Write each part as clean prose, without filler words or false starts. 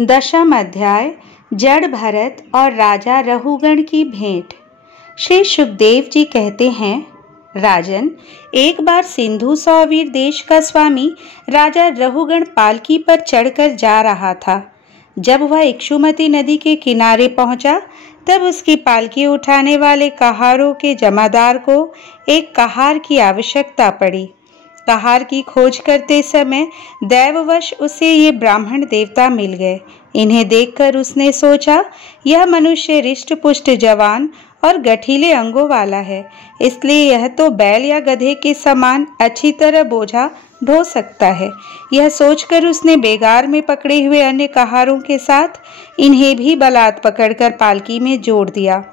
दशम अध्याय जड़ भरत और राजा रहुगण की भेंट। श्री सुखदेव जी कहते हैं, राजन, एक बार सिंधु सौवीर देश का स्वामी राजा रहुगण पालकी पर चढ़कर जा रहा था। जब वह इक्षुमती नदी के किनारे पहुंचा, तब उसकी पालकी उठाने वाले कहारों के जमादार को एक कहार की आवश्यकता पड़ी। कहार की खोज करते समय दैववश उसे ये ब्राह्मण देवता मिल गए। इन्हें देखकर उसने सोचा, यह मनुष्य रिष्ट-पुष्ट, जवान और गठीले अंगों वाला है, इसलिए यह तो बैल या गधे के समान अच्छी तरह बोझा ढो सकता है। यह सोचकर उसने बेगार में पकड़े हुए अन्य कहारों के साथ इन्हें भी बलात् पकड़कर पालकी में जोड़ दिया।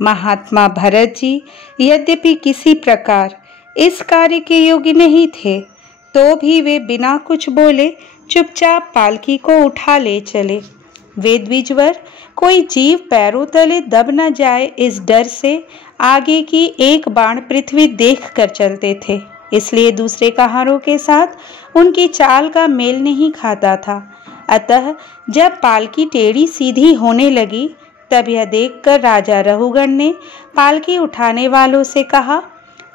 महात्मा भरत जी यद्यपि किसी प्रकार इस कार्य के योग्य नहीं थे, तो भी वे बिना कुछ बोले चुपचाप पालकी को उठा ले चले। वे द्विजवर कोई जीव पैरों तले दब न जाए, इस डर से आगे की एक बाण पृथ्वी देख कर चलते थे, इसलिए दूसरे कहारों के साथ उनकी चाल का मेल नहीं खाता था। अतः जब पालकी टेढ़ी सीधी होने लगी, तब यह देखकर राजा रहुगण ने पालकी उठाने वालों से कहा,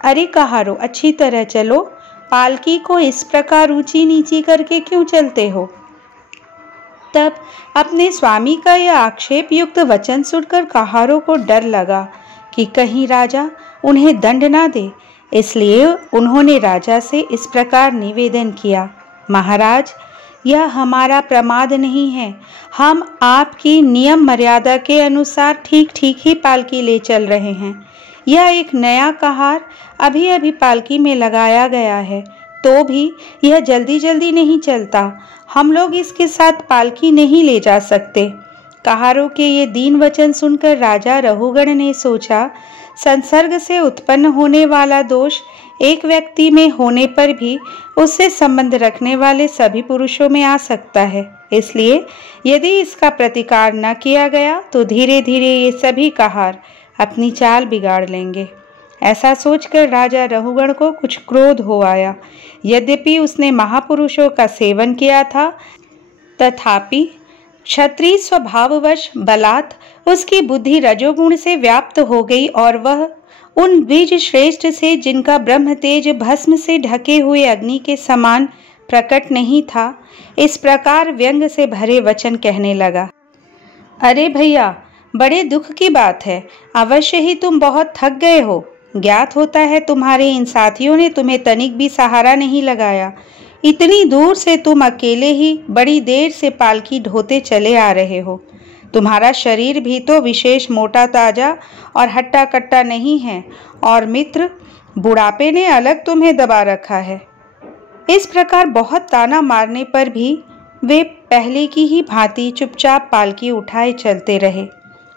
अरे कहारों, अच्छी तरह चलो, पालकी को इस प्रकार ऊंची नीची करके क्यों चलते हो? तब अपने स्वामी का यह आक्षेप युक्त वचन सुनकर कहारों को डर लगा कि कहीं राजा उन्हें दंड ना दे, इसलिए उन्होंने राजा से इस प्रकार निवेदन किया, महाराज, यह हमारा प्रमाद नहीं है। हम आपकी नियम मर्यादा के अनुसार ठीक ठीक ही पालकी ले चल रहे हैं। यह एक नया कहार अभी अभी पालकी में लगाया गया है, तो भी यह जल्दी जल्दी नहीं चलता। हम लोग इसके साथ पालकी नहीं ले जा सकते। कहारों के ये दीन वचन सुनकर राजा रहुगण ने सोचा, संसर्ग से उत्पन्न होने वाला दोष एक व्यक्ति में होने पर भी उससे संबंध रखने वाले सभी पुरुषों में आ सकता है, इसलिए यदि इसका प्रतिकार न किया गया तो धीरे धीरे ये सभी कहार अपनी चाल बिगाड़ लेंगे। ऐसा सोचकर राजा रहुगण को कुछ क्रोध हो आया। यद्यपि उसने महापुरुषों का सेवन किया था, तथापि क्षत्रिय स्वभाववश बलात् उसकी बुद्धि रजोगुण से व्याप्त हो गई और वह उन द्विज श्रेष्ठ से, जिनका ब्रह्म तेज भस्म से ढके हुए अग्नि के समान प्रकट नहीं था, इस प्रकार व्यंग से भरे वचन कहने लगा, अरे भैया, बड़े दुख की बात है। अवश्य ही तुम बहुत थक गए हो। ज्ञात होता है तुम्हारे इन साथियों ने तुम्हें तनिक भी सहारा नहीं लगाया। इतनी दूर से तुम अकेले ही बड़ी देर से पालकी ढोते चले आ रहे हो। तुम्हारा शरीर भी तो विशेष मोटा ताजा और हट्टा कट्टा नहीं है, और मित्र बुढ़ापे ने अलग तुम्हें दबा रखा है। इस प्रकार बहुत ताना मारने पर भी वे पहले की ही भांति चुपचाप पालकी उठाए चलते रहे।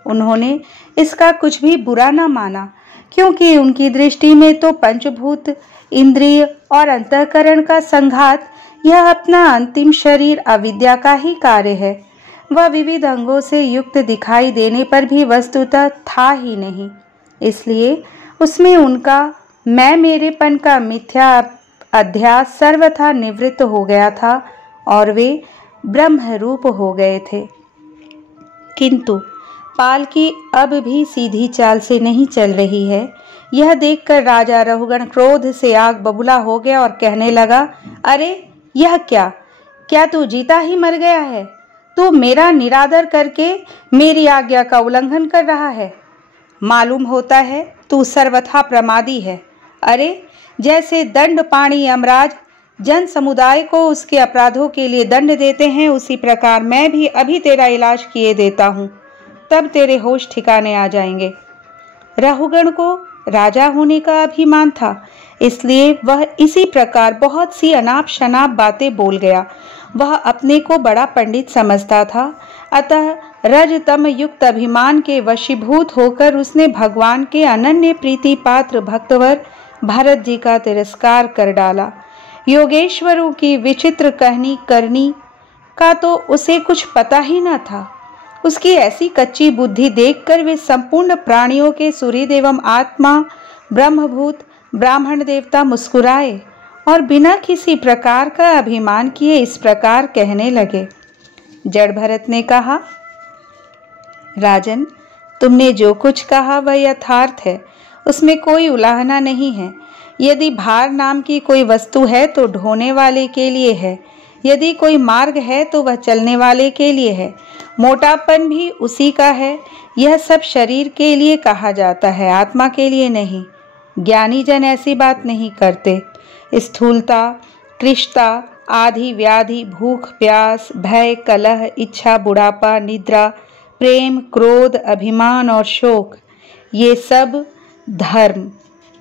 उन्होंने इसका कुछ भी बुरा न माना, क्योंकि उनकी दृष्टि में तो पंचभूत, इंद्रिय और अंतःकरण का संघात, यह अपना अंतिम शरीर अविद्या का ही कार्य है। वह विविध अंगों से युक्त दिखाई देने पर भी वस्तुतः था ही नहीं, इसलिए उसमें उनका मैं मेरेपन का मिथ्या अध्यास सर्वथा निवृत्त हो गया था और वे ब्रह्म रूप हो गए थे। किंतु पालकी अब भी सीधी चाल से नहीं चल रही है। यह देखकर राजा रहुगण क्रोध से आग बबूला हो गया और कहने लगा, अरे यह क्या तू जीता ही मर गया है? तू मेरा निरादर करके मेरी आज्ञा का उल्लंघन कर रहा है। मालूम होता है तू सर्वथा प्रमादी है। अरे जैसे दंड पाणी यमराज जन समुदाय को उसके अपराधों के लिए दंड देते हैं, उसी प्रकार मैं भी अभी तेरा इलाज किए देता हूँ, तब तेरे होश ठिकाने आ जाएंगे। रहुगण को राजा होने का अभिमान था, इसलिए वह इसी प्रकार बहुत सी अनाप शनाप बातें बोल गया। वह अपने को बड़ा पंडित समझता था, अतः रजतम युक्त अभिमान के वशीभूत होकर उसने भगवान के अनन्य प्रीति पात्र भक्तवर भरत जी का तिरस्कार कर डाला। योगेश्वरों की विचित्र कहनी करनी का तो उसे कुछ पता ही न था। उसकी ऐसी कच्ची बुद्धि देखकर वे संपूर्ण प्राणियों के सूर्य एवं आत्मा ब्रह्मभूत ब्राह्मण देवता मुस्कुराए और बिना किसी प्रकार का अभिमान किए इस प्रकार कहने लगे, जड़ भरत ने कहा, राजन, तुमने जो कुछ कहा वह यथार्थ है, उसमें कोई उलाहना नहीं है। यदि भार नाम की कोई वस्तु है तो ढोने वाले के लिए है, यदि कोई मार्ग है तो वह चलने वाले के लिए है, मोटापन भी उसी का है। यह सब शरीर के लिए कहा जाता है, आत्मा के लिए नहीं। ज्ञानी जन ऐसी बात नहीं करते। स्थूलता, कृष्णता, आधि व्याधि, भूख प्यास, भय, कलह, इच्छा, बुढ़ापा, निद्रा, प्रेम, क्रोध, अभिमान और शोक, ये सब धर्म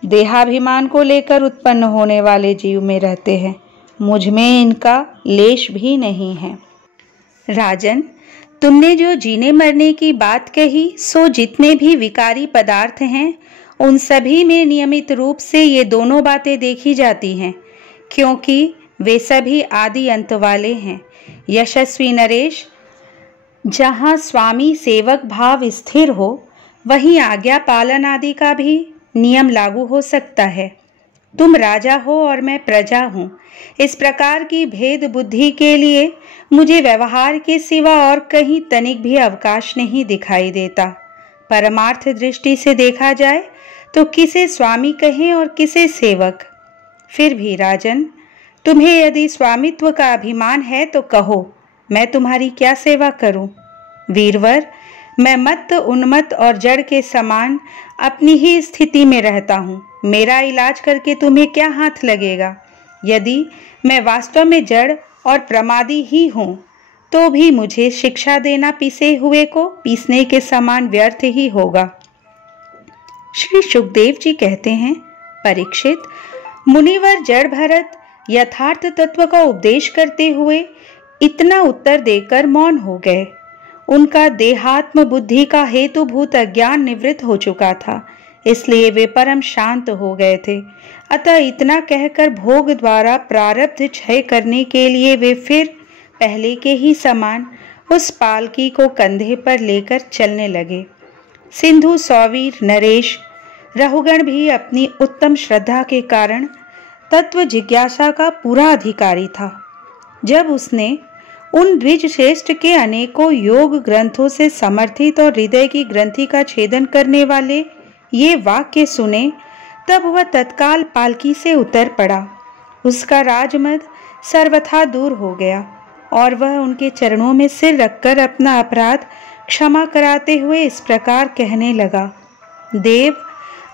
देहाभिमान को लेकर उत्पन्न होने वाले जीव में रहते हैं। मुझ में इनका लेश भी नहीं है। राजन, तुमने जो जीने मरने की बात कही, सो जितने भी विकारी पदार्थ हैं उन सभी में नियमित रूप से ये दोनों बातें देखी जाती हैं, क्योंकि वे सभी आदि अंत वाले हैं। यशस्वी नरेश, जहाँ स्वामी सेवक भाव स्थिर हो वहीं आज्ञा पालन आदि का भी नियम लागू हो सकता है। तुम राजा हो और मैं प्रजा हूँ। इस प्रकार की भेद बुद्धि के लिए मुझे व्यवहार के सिवा और कहीं तनिक भी अवकाश नहीं दिखाई देता। परमार्थ दृष्टि से देखा जाए तो किसे स्वामी कहें और किसे सेवक। फिर भी राजन, तुम्हें यदि स्वामित्व का अभिमान है तो कहो, मैं तुम्हारी क्या सेवा करूं? वीरवर, मैं मत, उन्मत्त और जड़ के समान अपनी ही स्थिति में रहता हूँ। मेरा इलाज करके तुम्हें क्या हाथ लगेगा? यदि मैं वास्तव में जड़ और प्रमादी ही हूँ तो भी मुझे शिक्षा देना पीसे हुए को पीसने के समान व्यर्थ ही होगा। श्री सुखदेव जी कहते हैं, परीक्षित, मुनिवर जड़ भरत यथार्थ तत्व का उपदेश करते हुए इतना उत्तर देकर मौन हो गए। उनका देहात्म बुद्धि का हेतुभूत अज्ञान निवृत्त हो चुका था, इसलिए वे परम शांत हो गए थे। अतः इतना कहकर भोग द्वारा प्रारब्ध क्षय करने के लिए वे फिर पहले के ही समान उस पालकी को कंधे पर लेकर चलने लगे। सिंधु, सौवीर, नरेश, रहुगण भी अपनी उत्तम श्रद्धा के कारण तत्व जिज्ञासा का पूरा अधिकारी था। जब उसने उन द्विज श्रेष्ठ के अनेकों योग ग्रंथों से समर्थित और हृदय की ग्रंथि का छेदन करने वाले ये वाक्य सुने, तब वह तत्काल पालकी से उतर पड़ा। उसका राजमद सर्वथा दूर हो गया और वह उनके चरणों में सिर रखकर अपना अपराध क्षमा कराते हुए इस प्रकार कहने लगा, देव,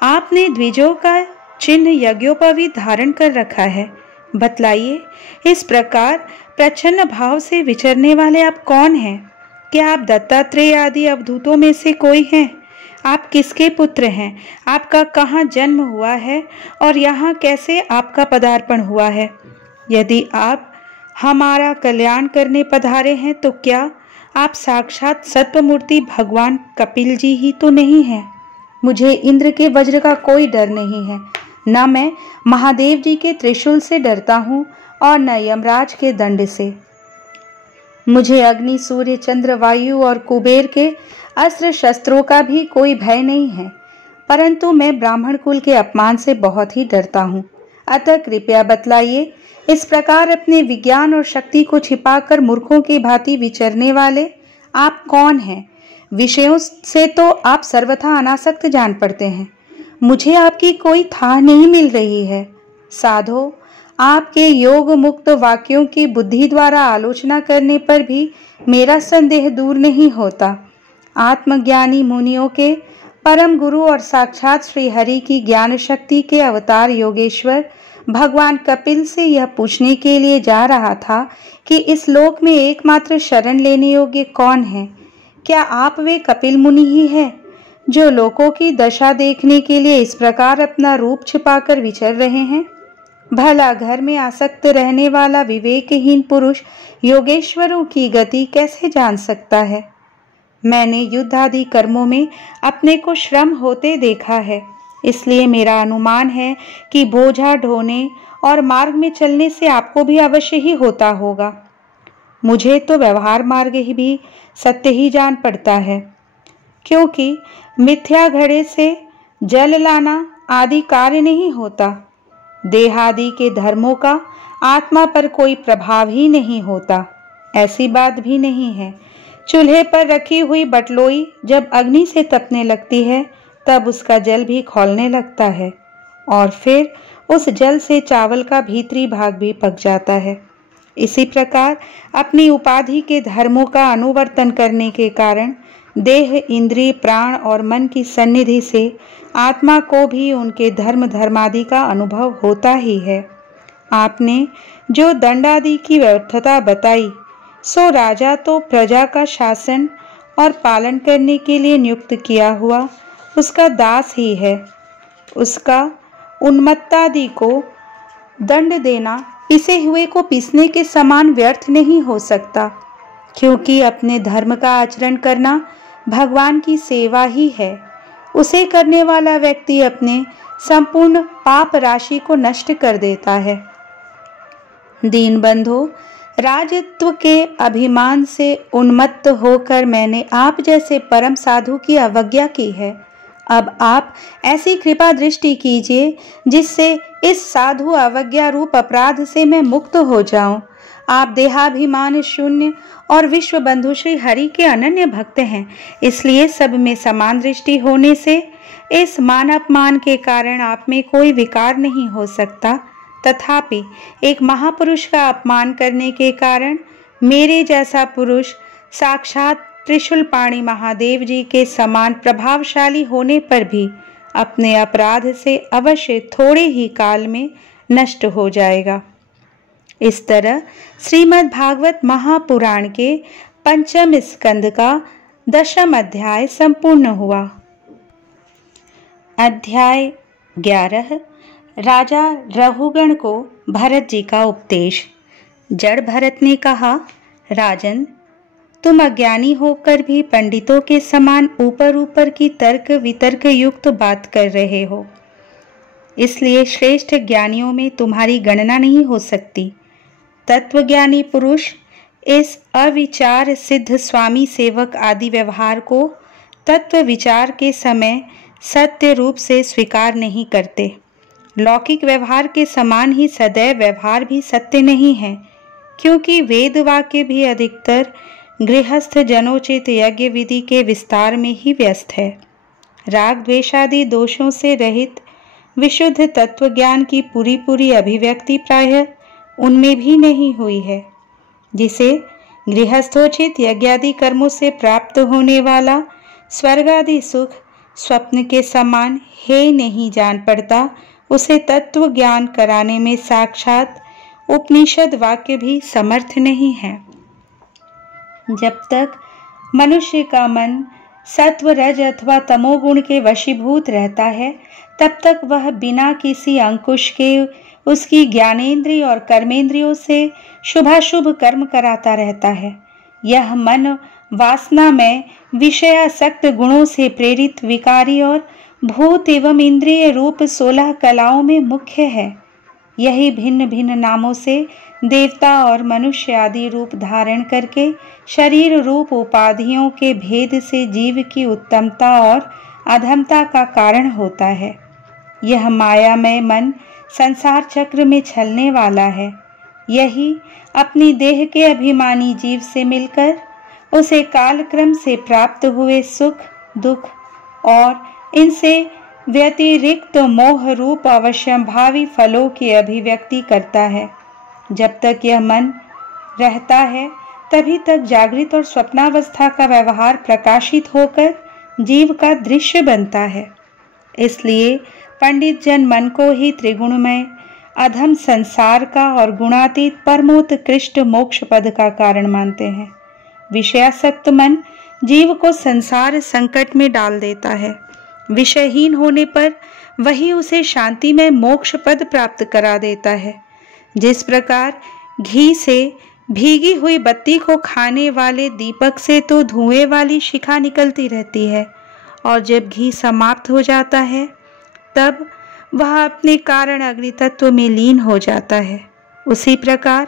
आपने द्विजों का चिन्ह यज्ञोपवीत धारण कर रखा है। बतलाइए, इस प्रकार प्रच्छन्न भाव से विचरने वाले आप कौन हैं? क्या आप दत्तात्रेय आदि अवधूतों में से कोई हैं? आप किसके पुत्र हैं? आपका कहाँ जन्म हुआ है और यहाँ कैसे आपका पदार्पण हुआ है? यदि आप हमारा कल्याण करने पधारे हैं तो क्या आप साक्षात सत्वमूर्ति भगवान कपिल जी ही तो नहीं हैं? मुझे इंद्र के वज्र का कोई डर नहीं है, न मैं महादेव जी के त्रिशूल से डरता हूँ और न यमराज के दंड से। मुझे अग्नि, सूर्य, चंद्र, वायु और कुबेर के अस्त्र शस्त्रों का भी कोई भय नहीं है, परंतु मैं ब्राह्मण कुल के अपमान से बहुत ही डरता हूँ। अतः कृपया बतलाइए, इस प्रकार अपने विज्ञान और शक्ति को छिपाकर मूर्खों की भांति विचरने वाले आप कौन हैं? विषयों से तो आप सर्वथा अनासक्त जान पड़ते हैं। मुझे आपकी कोई थाह नहीं मिल रही है। साधो, आपके योग मुक्त वाक्यों की बुद्धि द्वारा आलोचना करने पर भी मेरा संदेह दूर नहीं होता। आत्मज्ञानी मुनियों के परम गुरु और साक्षात श्री हरि की ज्ञान शक्ति के अवतार योगेश्वर भगवान कपिल से यह पूछने के लिए जा रहा था कि इस लोक में एकमात्र शरण लेने योग्य कौन है? क्या आप वे कपिल मुनि ही हैं जो लोगों की दशा देखने के लिए इस प्रकार अपना रूप छिपाकर विचर रहे हैं? भला घर में आसक्त रहने वाला विवेकहीन पुरुष योगेश्वरों की गति कैसे जान सकता है? मैंने युद्ध आदि कर्मों में अपने को श्रम होते देखा है, इसलिए मेरा अनुमान है कि बोझा ढोने और मार्ग में चलने से आपको भी अवश्य ही होता होगा। मुझे तो व्यवहार मार्ग ही भी सत्य ही जान पड़ता है, क्योंकि मिथ्या घड़े से जल लाना आदि कार्य नहीं होता। देहादि के धर्मों का आत्मा पर कोई प्रभाव ही नहीं होता। ऐसी बात भी नहीं है। चूल्हे पर रखी हुई बटलोई जब अग्नि से तपने लगती है तब उसका जल भी खौलने लगता है और फिर उस जल से चावल का भीतरी भाग भी पक जाता है। इसी प्रकार अपनी उपाधि के धर्मों का अनुवर्तन करने के कारण देह, इंद्रिय, प्राण और मन की सन्निधि से आत्मा को भी उनके धर्म धर्मादि का अनुभव होता ही है। आपने जो दंडादि की व्यर्थता बताई सो राजा तो प्रजा का शासन और पालन करने के लिए नियुक्त किया हुआ उसका दास ही है। उसका उन्मत्तादि को दंड देना पिसे हुए को पीसने के समान व्यर्थ नहीं हो सकता, क्योंकि अपने धर्म का आचरण करना भगवान की सेवा ही है। उसे करने वाला व्यक्ति अपने संपूर्ण पाप राशि को नष्ट कर देता है। दीनबंधु, राजत्व के अभिमान से उन्मत्त होकर मैंने आप जैसे परम साधु की अवज्ञा की है। अब आप ऐसी कृपा दृष्टि कीजिए जिससे इस साधु अवज्ञा रूप अपराध से मैं मुक्त हो जाऊं। आप देहाभिमान शून्य और विश्व बंधु श्री हरि के अनन्य भक्त हैं, इसलिए सब में समान दृष्टि होने से इस मान अपमान के कारण आप में कोई विकार नहीं हो सकता। तथापि एक महापुरुष का अपमान करने के कारण मेरे जैसा पुरुष साक्षात त्रिशूल पाणी महादेव जी के समान प्रभावशाली होने पर भी अपने अपराध से अवश्य थोड़े ही काल में नष्ट हो जाएगा। इस तरह श्रीमद् भागवत महापुराण के पंचम स्कंद का 10वां अध्याय संपूर्ण हुआ। अध्याय 11 राजा रहुगण को भरत जी का उपदेश। जड़ भरत ने कहा, राजन, तुम अज्ञानी होकर भी पंडितों के समान ऊपर ऊपर की तर्क वितर्क युक्त बात कर रहे हो, इसलिए श्रेष्ठ ज्ञानियों में तुम्हारी गणना नहीं हो सकती। तत्वज्ञानी पुरुष इस अविचार सिद्ध स्वामी सेवक आदि व्यवहार को तत्व विचार के समय सत्य रूप से स्वीकार नहीं करते। लौकिक व्यवहार के समान ही सदैव व्यवहार भी सत्य नहीं है, क्योंकि वेद वाक्य भी अधिकतर गृहस्थ जनोचित यज्ञ विधि के विस्तार में ही व्यस्त है। राग द्वेषादि दोषों से रहित विशुद्ध तत्वज्ञान की पूरी पूरी अभिव्यक्ति प्रायः उनमें भी नहीं हुई है, जिसे गृहस्थोचित यज्ञादि कर्मों से प्राप्त होने वाला स्वर्गादि सुख स्वप्न के समान हे नहीं जान पड़ता, उसे तत्व ज्ञान कराने में साक्षात उपनिषद वाक्य भी समर्थ नहीं है। जब तक मनुष्य का मन सत्व रज अथवा तमोगुण के वशीभूत रहता है, तब तक वह बिना किसी अंकुश के उसकी ज्ञानेंद्रिय और कर्मेंद्रियों से शुभाशुभ कर्म कराता रहता है। यह मन वासना में विषयासक्त गुणों से प्रेरित विकारी और भूत एवं इंद्रिय रूप 16 कलाओं में मुख्य है। यही भिन्न भिन्न नामों से देवता और मनुष्य आदि रूप धारण करके शरीर रूप उपाधियों के भेद से जीव की उत्तमता और अधमता का कारण होता है। यह मायामय मन संसार चक्र में छलने वाला है। यही अपनी देह के अभिमानी जीव से मिलकर उसे कालक्रम से प्राप्त हुए सुख दुख और इनसे व्यतिरिक्त मोह रूप अवश्यंभावी फलों की अभिव्यक्ति करता है। जब तक यह मन रहता है तभी तक जागृत और स्वप्नावस्था का व्यवहार प्रकाशित होकर जीव का दृश्य बनता है। इसलिए पंडित जन मन को ही त्रिगुणमय अधम संसार का और गुणातीत परमोत्कृष्ट मोक्ष पद का कारण मानते हैं। विषयासक्त मन जीव को संसार संकट में डाल देता है। विषयहीन होने पर वही उसे शांति में मोक्ष पद प्राप्त करा देता है। जिस प्रकार घी से भीगी हुई बत्ती को खाने वाले दीपक से तो धुएं वाली शिखा निकलती रहती है, और जब घी समाप्त हो जाता है तब वह अपने कारण अग्नि तत्व में लीन हो जाता है। उसी प्रकार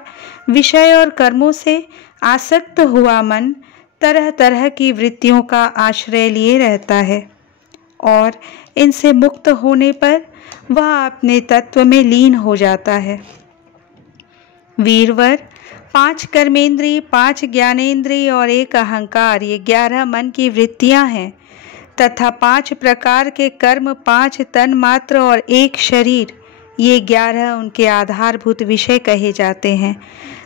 विषय और कर्मों से आसक्त हुआ मन तरह तरह की वृत्तियों का आश्रय लिए रहता है, और इनसे मुक्त होने पर वह अपने तत्व में लीन हो जाता है। वीरवर, 5 कर्मेंद्रिय, 5 ज्ञानेंद्रिय और 1 अहंकार, ये 11 मन की वृत्तियां हैं तथा 5 प्रकार के कर्म, 5 तन मात्र और 1 शरीर, ये 11 उनके आधारभूत विषय कहे जाते हैं।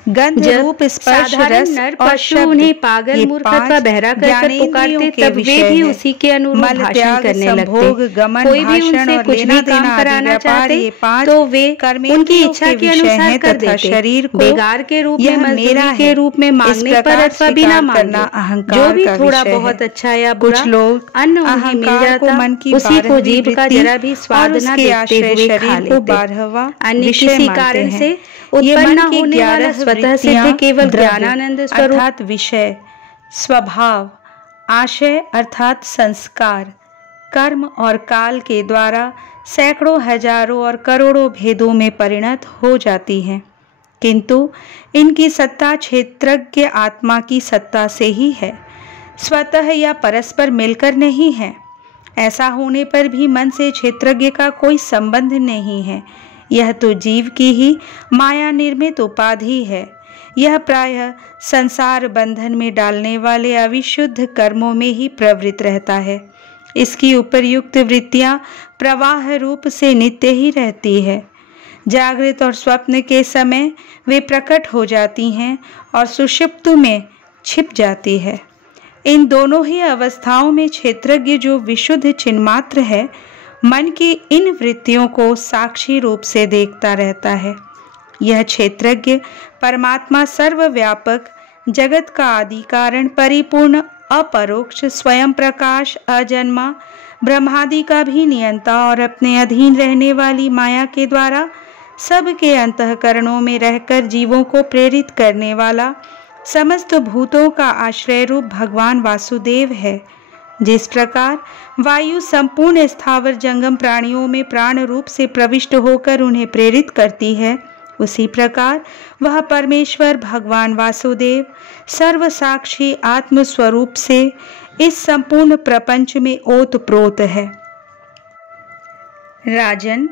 गंध, रूप, स्पर्श, रस नर और पशु शब्द, उन्हें पागल, मूर्ख अथवा बहरा कहकर पुकारते, तब वे भी उसी के अनुरूप भाषण करने लगते। कोई भी उनसे कुछ भी काम कराना चाहते तो वे उनकी इच्छा के अनुसार कर देते। शरीर को बेगार के रूप में, मजदूरी के रूप में मांगने पर अथवा बिना मांगे जो भी थोड़ा बहुत अच्छा या बुरा अन्न उन्हें मिल जाता, उसी को जीभ का जरा भी स्वाद न देखते हुए खा लेते। अन्य किसी कारण से उत्पन्न होने वाला स्वतः सिद्ध केवल ज्ञानानंद स्वरूप अर्थात विषय, स्वभाव, आशय अर्थात संस्कार, कर्म और काल के द्वारा सैकड़ों, हजारों और करोड़ों भेदों में परिणत हो जाती हैं, किंतु इनकी सत्ता क्षेत्रज्ञ आत्मा की सत्ता से ही है, स्वतः या परस्पर मिलकर नहीं है। ऐसा होने पर भी मन से क्षेत्रज्ञ का कोई संबंध नहीं है। यह तो जीव की ही माया निर्मित उपाधि है। यह प्रायः संसार बंधन में डालने वाले अविशुद्ध कर्मों में ही प्रवृत्त रहता है। इसकी उपर्युक्त वृत्तियां प्रवाह रूप से नित्य ही रहती है। जागृत और स्वप्न के समय वे प्रकट हो जाती हैं और सुषुप्त में छिप जाती है। इन दोनों ही अवस्थाओं में क्षेत्रज्ञ जो विशुद्ध चिन्मात्र है, मन की इन वृत्तियों को साक्षी रूप से देखता रहता है। यह क्षेत्रज्ञ परमात्मा सर्वव्यापक, जगत का आदि कारण, परिपूर्ण, अपरोक्ष, स्वयं प्रकाश, अजन्मा, ब्रह्मादि का भी नियंता और अपने अधीन रहने वाली माया के द्वारा सबके अंतःकरणों में रहकर जीवों को प्रेरित करने वाला समस्त भूतों का आश्रय रूप भगवान वासुदेव है। जिस प्रकार वायु संपूर्ण स्थावर जंगम प्राणियों में प्राण रूप से प्रविष्ट होकर उन्हें प्रेरित करती है, उसी प्रकार वह परमेश्वर भगवान वासुदेव सर्वसाक्षी आत्म स्वरूप से इस संपूर्ण प्रपंच में ओतप्रोत है। राजन,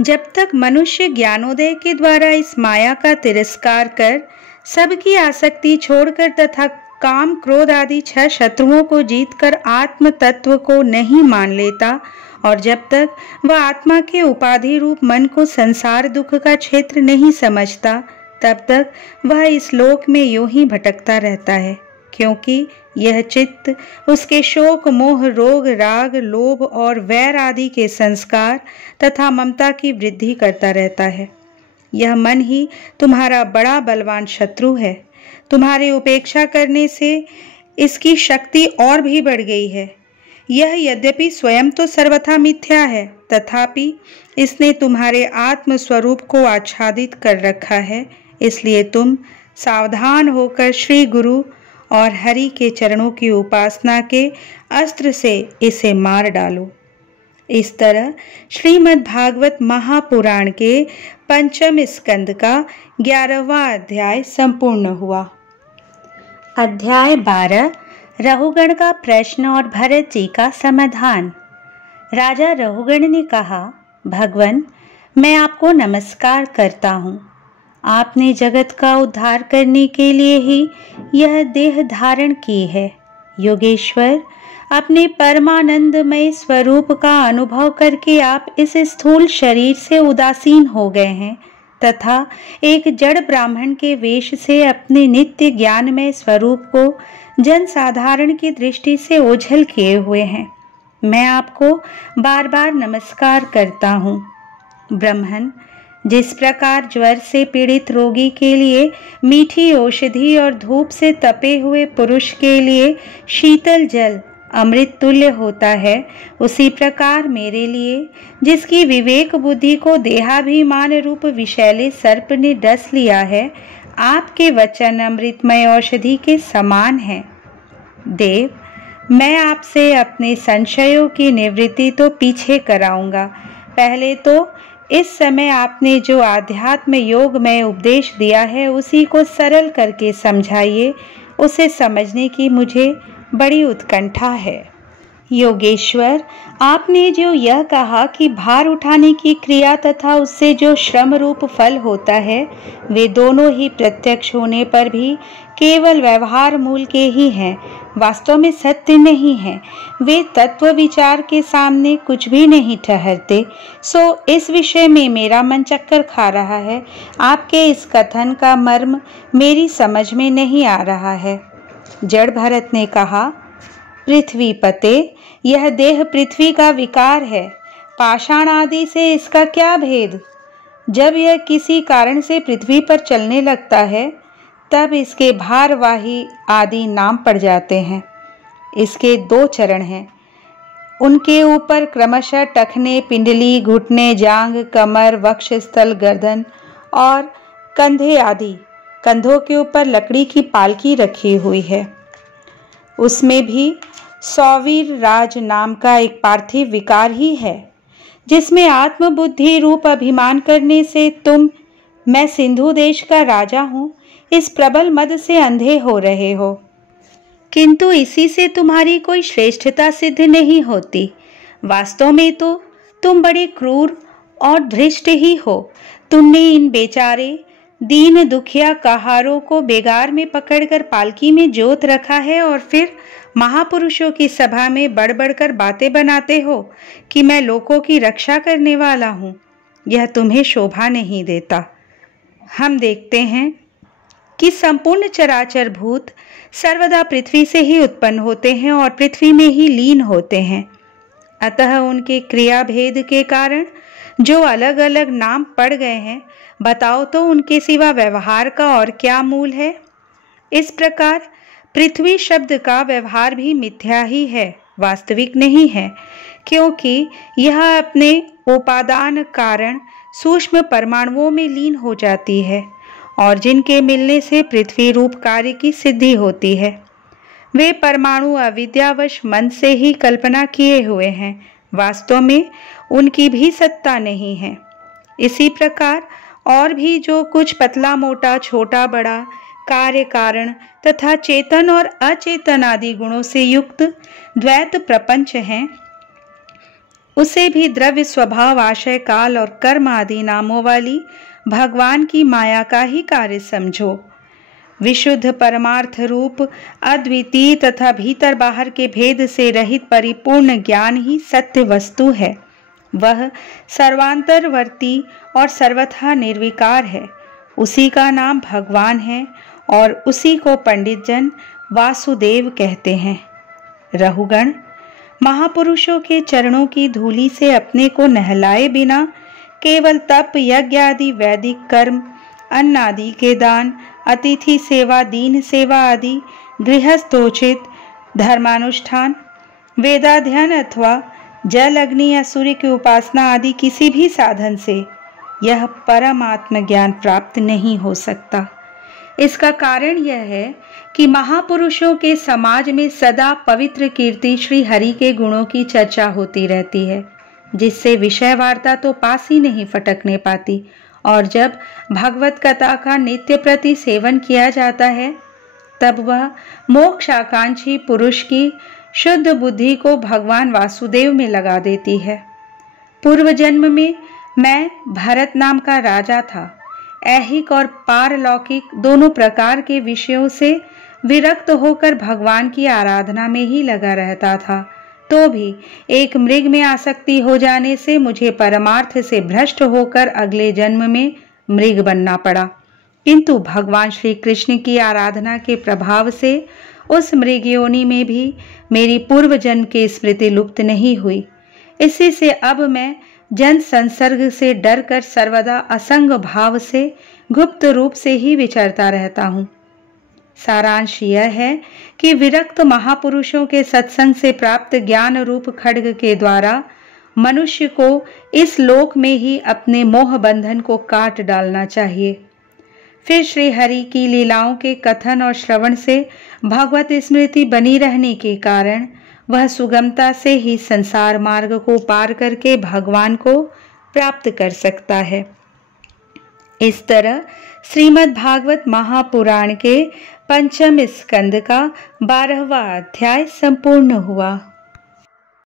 जब तक मनुष्य ज्ञानोदय के द्वारा इस माया का तिरस्कार कर सबकी आसक्ति छोड़कर तथा काम, क्रोध आदि 6 शत्रुओं को जीतकर आत्म तत्व को नहीं मान लेता और जब तक वह आत्मा के उपाधि रूप मन को संसार दुख का क्षेत्र नहीं समझता, तब तक वह इस लोक में यूं ही भटकता रहता है, क्योंकि यह चित्त उसके शोक, मोह, रोग, राग, लोभ और वैर आदि के संस्कार तथा ममता की वृद्धि करता रहता है। यह मन ही तुम्हारा बड़ा बलवान शत्रु है। तुम्हारी उपेक्षा करने से इसकी शक्ति और भी बढ़ गई है। यह यद्यपि स्वयं तो सर्वथा मिथ्या है, तथापि इसने तुम्हारे आत्म स्वरूप को आच्छादित कर रखा है। इसलिए तुम सावधान होकर श्री गुरु और हरि के चरणों की उपासना के अस्त्र से इसे मार डालो। इस तरह श्रीमद् भागवत महापुराण के 5वें स्कंद का 11वां अध्याय संपूर्ण हुआ। अध्याय 12 रहुगण का प्रश्न और भरत जी का समाधान। राजा रहुगण ने कहा, भगवन, मैं आपको नमस्कार करता हूँ। आपने जगत का उद्धार करने के लिए ही यह देह धारण की है। योगेश्वर, अपने परमानंदमय स्वरूप का अनुभव करके आप इस स्थूल शरीर से उदासीन हो गए हैं तथा एक जड़ ब्राह्मण के वेश से अपने नित्य ज्ञानमय स्वरूप को जन साधारण की दृष्टि से ओझल किए हुए हैं। मैं आपको बार बार नमस्कार करता हूँ। ब्राह्मण, जिस प्रकार ज्वर से पीड़ित रोगी के लिए मीठी औषधि और धूप से तपे हुए पुरुष के लिए शीतल जल अमृत तुल्य होता है, उसी प्रकार मेरे लिए, जिसकी विवेक बुद्धि को देहाभिमान रूप विषैले सर्प ने डस लिया है, आपके वचन अमृतमय औषधि के समान है। देव, मैं आपसे अपने संशयों की निवृत्ति तो पीछे कराऊंगा। पहले तो इस समय आपने जो आध्यात्म योग में उपदेश दिया है, उसी को सरल करके समझाइए। उसे समझने की मुझे बड़ी उत्कंठा है। योगेश्वर, आपने जो यह कहा कि भार उठाने की क्रिया तथा उससे जो श्रम रूप फल होता है, वे दोनों ही प्रत्यक्ष होने पर भी केवल व्यवहार मूल के ही हैं, वास्तव में सत्य नहीं है। वे तत्व विचार के सामने कुछ भी नहीं ठहरते। सो इस विषय में मेरा मन चक्कर खा रहा है। आपके इस कथन का मर्म मेरी समझ में नहीं आ रहा है। जड़ भरत ने कहा, पृथ्वी पते, यह देह पृथ्वी का विकार है। पाषाण आदि से इसका क्या भेद? जब यह किसी कारण से पृथ्वी पर चलने लगता है, तब इसके भारवाही आदि नाम पड़ जाते हैं। इसके 2 चरण हैं। उनके ऊपर क्रमशः टखने, पिंडली, घुटने, जांघ, कमर, वक्षस्थल, गर्दन और कंधे आदि कंधों के ऊपर लकड़ी की पालकी रखी हुई है। उसमें भी सौवीर राज नाम का एक पार्थिव विकार ही है, जिसमें आत्मबुद्धि रूप अभिमान करने से तुम, मैं सिंधु देश का राजा हूँ, इस प्रबल मद से अंधे हो रहे हो। किंतु इसी से तुम्हारी कोई श्रेष्ठता सिद्ध नहीं होती। वास्तव में तो तुम बड़े क्रूर और धृष्ट ही हो। तुमने इन बेचारे दीन दुखिया कहारों को बेगार में पकड़कर पालकी में जोत रखा है और फिर महापुरुषों की सभा में बढ़ बढ़कर बातें बनाते हो कि मैं लोगों की रक्षा करने वाला हूँ। यह तुम्हें शोभा नहीं देता। हम देखते हैं कि संपूर्ण चराचर भूत सर्वदा पृथ्वी से ही उत्पन्न होते हैं और पृथ्वी में ही लीन होते हैं। अतः उनके क्रिया भेद के कारण जो अलग अलग नाम पड़ गए हैं, बताओ तो उनके सिवा व्यवहार का और क्या मूल है? इस प्रकार पृथ्वी शब्द का व्यवहार भी मिथ्या ही है, वास्तविक नहीं है, क्योंकि यह अपने उपादान कारण सूक्ष्म परमाणुओं में लीन हो जाती है और जिनके मिलने से पृथ्वी रूप कार्य की सिद्धि होती है। वे परमाणु अविद्यावश मन से ही कल्पना किए हुए हैं, वास्तव में उनकी भी सत्ता नहीं है। इसी प्रकार और भी जो कुछ पतला मोटा, छोटा बड़ा, कार्य कारण तथा चेतन और अचेतन आदि गुणों से युक्त द्वैत प्रपंच हैं, उसे भी द्रव्य स्वभाव, आशय, काल और कर्म आदि नामों वाली भगवान की माया का ही कार्य समझो। विशुद्ध परमार्थ रूप अद्वितीय तथा भीतर बाहर के भेद से रहित परिपूर्ण ज्ञान ही सत्य वस्तु है। वह सर्वांतरवर्ती और सर्वथा निर्विकार है। उसी का नाम भगवान है और उसी को पंडित जन वासुदेव कहते हैं। रहुगण, महापुरुषों के चरणों की धूलि से अपने को नहलाए बिना केवल तप, यज्ञ आदि वैदिक कर्म, अन्न आदि के दान, अतिथि सेवा, दीन सेवा आदि गृहस्थोचित धर्मानुष्ठान, वेदाध्ययन अथवा जल, अग्नि या सूर्य की उपासना आदि किसी भी साधन से यह परमात्म ज्ञान प्राप्त नहीं हो सकता। इसका कारण यह है कि महापुरुषों के समाज में सदा पवित्र कीर्ति श्री हरि के गुणों की चर्चा होती रहती है, जिससे विषय वार्ता तो पास ही नहीं फटकने पाती। और जब भगवत कथा का नित्य प्रति सेवन किया जाता है, तब वह मोक्ष आकांक्षी पुरुष की शुद्ध बुद्धि को भगवान वासुदेव में लगा देती है। पूर्व जन्म में मैं भरत नाम का राजा था। ऐहिक और पारलौकिक दोनों प्रकार के विषयों से विरक्त होकर भगवान की आराधना में ही लगा रहता था। तो भी एक मृग में आसक्ति हो जाने से मुझे परमार्थ से भ्रष्ट होकर अगले जन्म में मृग बनना पड़ा। किंतु भगवान श्री कृष्ण की आराधना के प्रभाव से उस मृग योनि में भी मेरी पूर्व जन्म की स्मृति लुप्त नहीं हुई। इसी से अब मैं जन संसर्ग से डरकर सर्वदा असंग भाव से गुप्त रूप से ही विचरता रहता हूँ। सारांश यह है कि विरक्त महापुरुषों के सत्संग से प्राप्त ज्ञान रूप खड्ग के द्वारा मनुष्य को इस लोक में ही अपने मोह बंधन को काट डालना चाहिए। फिर श्री हरि की लीलाओं के कथन और श्रवण से भगवत स्मृति बनी रहने के कारण वह सुगमता से ही संसार मार्ग को पार करके भगवान को प्राप्त कर सकता है। इस तरह श्रीमद् भागवत महापुराण के 5वें स्कंद का 12वां अध्याय संपूर्ण हुआ।